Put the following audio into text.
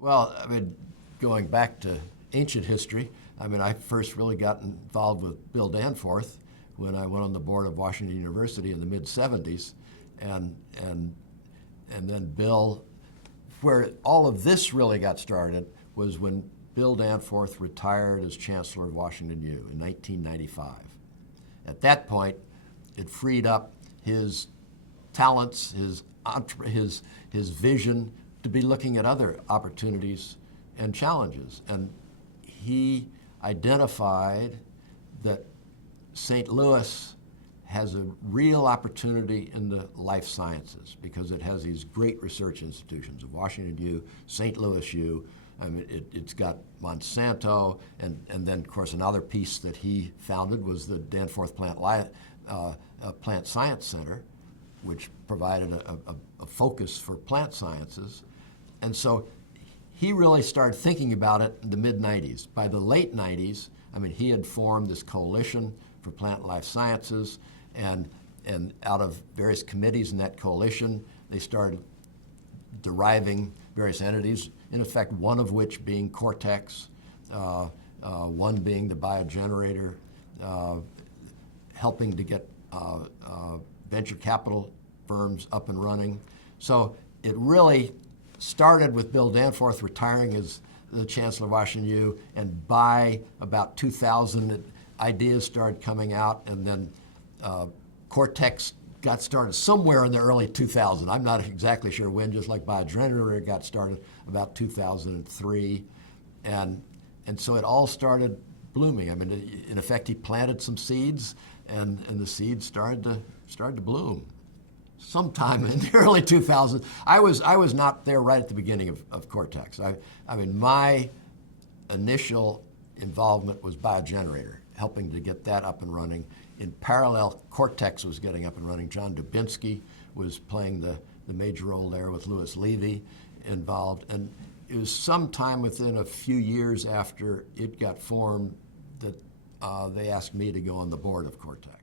Well, I mean, going back to ancient history, I mean, I first really got involved with Bill Danforth when I went on the board of Washington University in the mid-'70s, and then Bill, where all of this really got started was when Bill Danforth retired as Chancellor of Washington U in 1995. At that point, it freed up his talents, his vision to be looking at other opportunities and challenges. And he identified that St. Louis has a real opportunity in the life sciences because it has these great research institutions of Washington U, St. Louis U. I mean, it's got Monsanto, and then, of course, another piece that he founded was the Danforth Plant Science Center, which provided a focus for plant sciences. And so he really started thinking about it in the mid-'90s. By the late '90s, I mean, he had formed this coalition for plant life sciences, and out of various committees in that coalition, they started deriving various entities, in effect, one of which being Cortex, one being the biogenerator, helping to get venture capital firms up and running. So it really started with Bill Danforth retiring as the Chancellor of Washington U, and by about 2000, ideas started coming out, and then Cortex got started somewhere in the early 2000s. I'm not exactly sure when, just like biogenerator got started about 2003, and so it all started blooming. I mean, in effect, he planted some seeds, and the seeds started to bloom. Sometime in the early 2000s, I was not there right at the beginning of Cortex. I mean, my initial involvement was biogenerator, helping to get that up and running. In parallel, Cortex was getting up and running. John Dubinsky was playing the major role there with Louis Levy involved. And it was sometime within a few years after it got formed that they asked me to go on the board of Cortex.